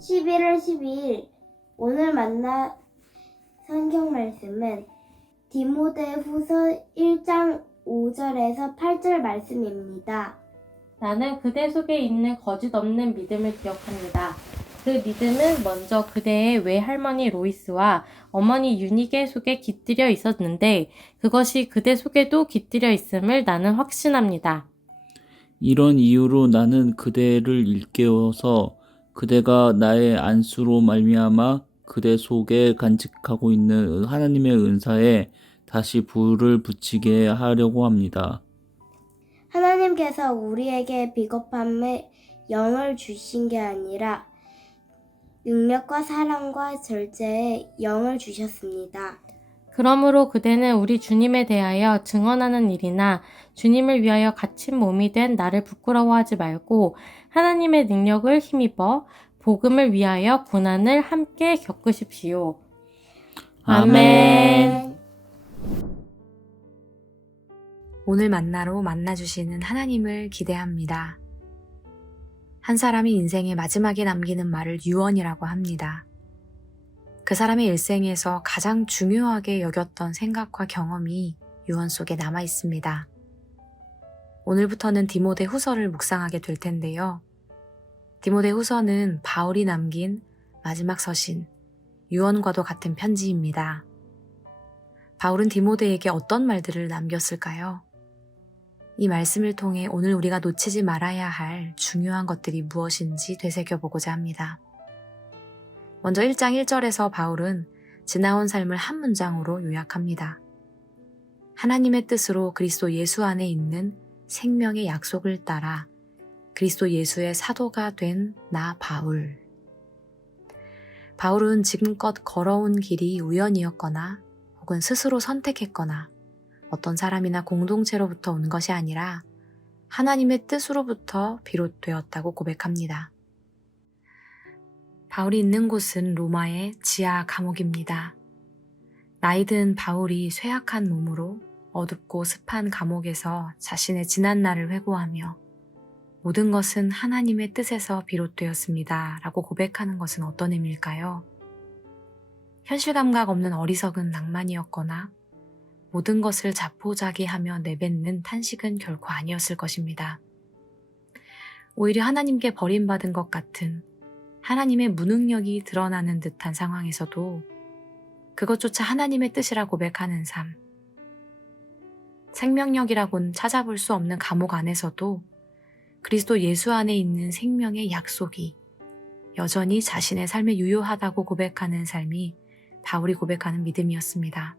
11월 12일 오늘 만날 성경 말씀은 디모데후서 1장 5절에서 8절 말씀입니다. 나는 그대 속에 있는 거짓 없는 믿음을 기억합니다. 그 믿음은 먼저 그대의 외할머니 로이스와 어머니 유니게 속에 깃들여 있었는데 그것이 그대 속에도 깃들여 있음을 나는 확신합니다. 이런 이유로 나는 그대를 일깨워서 그대가 나의 안수로 말미암아 그대 속에 간직하고 있는 하나님의 은사에 다시 불을 붙이게 하려고 합니다. 하나님께서 우리에게 비겁함의 영을 주신 게 아니라 능력과 사랑과 절제의 영을 주셨습니다. 그러므로 그대는 우리 주님에 대하여 증언하는 일이나 주님을 위하여 갇힌 몸이 된 나를 부끄러워하지 말고 하나님의 능력을 힘입어 복음을 위하여 고난을 함께 겪으십시오. 아멘. 오늘 만나로 만나주시는 하나님을 기대합니다. 한 사람이 인생의 마지막에 남기는 말을 유언이라고 합니다. 그 사람의 일생에서 가장 중요하게 여겼던 생각과 경험이 유언 속에 남아 있습니다. 오늘부터는 디모데 후서를 묵상하게 될 텐데요. 디모데 후서는 바울이 남긴 마지막 서신, 유언과도 같은 편지입니다. 바울은 디모데에게 어떤 말들을 남겼을까요? 이 말씀을 통해 오늘 우리가 놓치지 말아야 할 중요한 것들이 무엇인지 되새겨보고자 합니다. 먼저 1장 1절에서 바울은 지나온 삶을 한 문장으로 요약합니다. 하나님의 뜻으로 그리스도 예수 안에 있는 생명의 약속을 따라 그리스도 예수의 사도가 된 나 바울. 바울은 지금껏 걸어온 길이 우연이었거나 혹은 스스로 선택했거나 어떤 사람이나 공동체로부터 온 것이 아니라 하나님의 뜻으로부터 비롯되었다고 고백합니다. 바울이 있는 곳은 로마의 지하 감옥입니다. 나이든 바울이 쇠약한 몸으로 어둡고 습한 감옥에서 자신의 지난 날을 회고하며 모든 것은 하나님의 뜻에서 비롯되었습니다 라고 고백하는 것은 어떤 의미일까요? 현실 감각 없는 어리석은 낭만이었거나 모든 것을 자포자기하며 내뱉는 탄식은 결코 아니었을 것입니다. 오히려 하나님께 버림받은 것 같은 하나님의 무능력이 드러나는 듯한 상황에서도 그것조차 하나님의 뜻이라 고백하는 삶. 생명력이라곤 찾아볼 수 없는 감옥 안에서도 그리스도 예수 안에 있는 생명의 약속이 여전히 자신의 삶에 유효하다고 고백하는 삶이 바울이 고백하는 믿음이었습니다.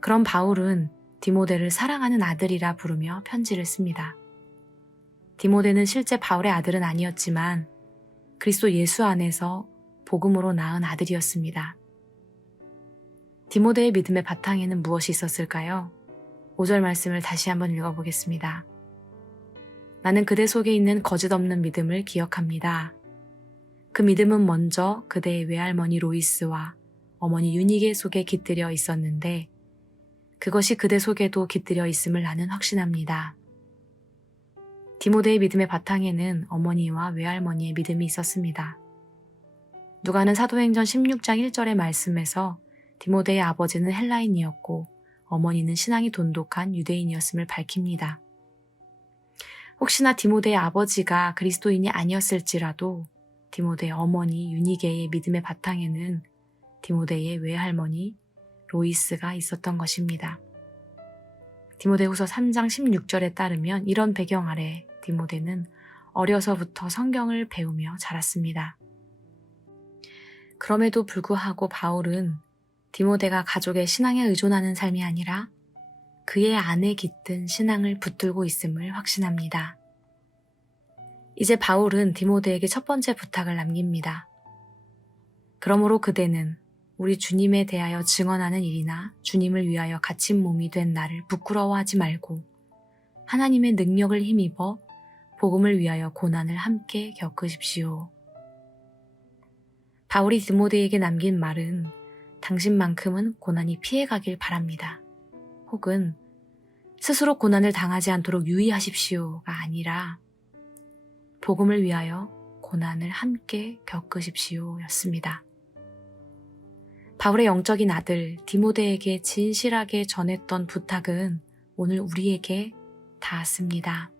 그럼 바울은 디모데를 사랑하는 아들이라 부르며 편지를 씁니다. 디모데는 실제 바울의 아들은 아니었지만 그리스도 예수 안에서 복음으로 낳은 아들이었습니다. 디모데의 믿음의 바탕에는 무엇이 있었을까요? 5절 말씀을 다시 한번 읽어보겠습니다. 나는 그대 속에 있는 거짓 없는 믿음을 기억합니다. 그 믿음은 먼저 그대의 외할머니 로이스와 어머니 유니게 속에 깃들여 있었는데 그것이 그대 속에도 깃들여 있음을 나는 확신합니다. 디모데의 믿음의 바탕에는 어머니와 외할머니의 믿음이 있었습니다. 누가는 사도행전 16장 1절의 말씀에서 디모데의 아버지는 헬라인이었고 어머니는 신앙이 돈독한 유대인이었음을 밝힙니다. 혹시나 디모데의 아버지가 그리스도인이 아니었을지라도 디모데의 어머니 유니게의 믿음의 바탕에는 디모데의 외할머니 로이스가 있었던 것입니다. 디모데후서 3장 16절에 따르면 이런 배경 아래 디모데는 어려서부터 성경을 배우며 자랐습니다. 그럼에도 불구하고 바울은 디모데가 가족의 신앙에 의존하는 삶이 아니라 그의 안에 깃든 신앙을 붙들고 있음을 확신합니다. 이제 바울은 디모데에게 첫 번째 부탁을 남깁니다. 그러므로 그대는 우리 주님에 대하여 증언하는 일이나 주님을 위하여 갇힌 몸이 된 나를 부끄러워하지 말고 하나님의 능력을 힘입어 복음을 위하여 고난을 함께 겪으십시오. 바울이 디모데에게 남긴 말은 당신만큼은 고난이 피해가길 바랍니다. 혹은 스스로 고난을 당하지 않도록 유의하십시오가 아니라 복음을 위하여 고난을 함께 겪으십시오 였습니다. 바울의 영적인 아들 디모데에게 진실하게 전했던 부탁은 오늘 우리에게 닿았습니다.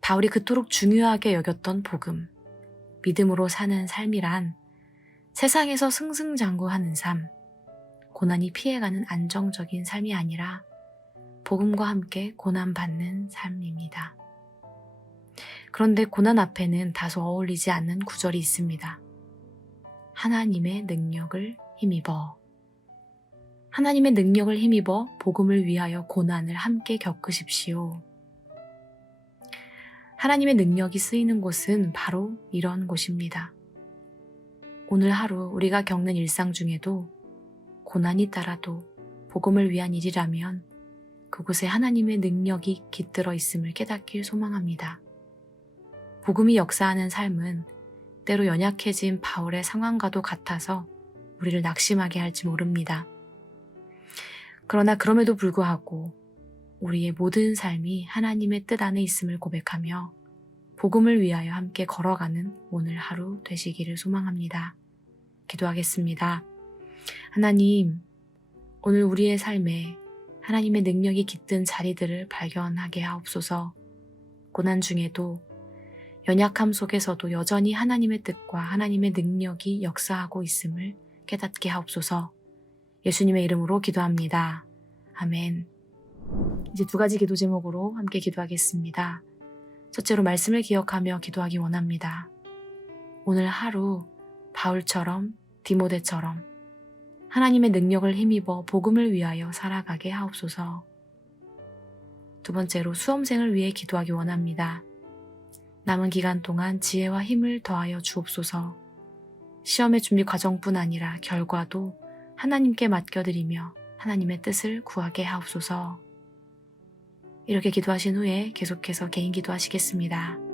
바울이 그토록 중요하게 여겼던 복음, 믿음으로 사는 삶이란 세상에서 승승장구하는 삶, 고난이 피해가는 안정적인 삶이 아니라 복음과 함께 고난받는 삶입니다. 그런데 고난 앞에는 다소 어울리지 않는 구절이 있습니다. 하나님의 능력을 힘입어. 하나님의 능력을 힘입어 복음을 위하여 고난을 함께 겪으십시오. 하나님의 능력이 쓰이는 곳은 바로 이런 곳입니다. 오늘 하루 우리가 겪는 일상 중에도 고난이 따라도 복음을 위한 일이라면 그곳에 하나님의 능력이 깃들어 있음을 깨닫길 소망합니다. 복음이 역사하는 삶은 때로 연약해진 바울의 상황과도 같아서 우리를 낙심하게 할지 모릅니다. 그러나 그럼에도 불구하고 우리의 모든 삶이 하나님의 뜻 안에 있음을 고백하며 복음을 위하여 함께 걸어가는 오늘 하루 되시기를 소망합니다. 기도하겠습니다. 하나님, 오늘 우리의 삶에 하나님의 능력이 깃든 자리들을 발견하게 하옵소서. 고난 중에도 연약함 속에서도 여전히 하나님의 뜻과 하나님의 능력이 역사하고 있음을 깨닫게 하옵소서. 예수님의 이름으로 기도합니다. 아멘. 이제 2가지 기도 제목으로 함께 기도하겠습니다. 첫째로 말씀을 기억하며 기도하기 원합니다. 오늘 하루 바울처럼 디모데처럼 하나님의 능력을 힘입어 복음을 위하여 살아가게 하옵소서. 2번째로 수험생을 위해 기도하기 원합니다. 남은 기간 동안 지혜와 힘을 더하여 주옵소서. 시험의 준비 과정뿐 아니라 결과도 하나님께 맡겨드리며 하나님의 뜻을 구하게 하옵소서. 이렇게 기도하신 후에 계속해서 개인 기도하시겠습니다.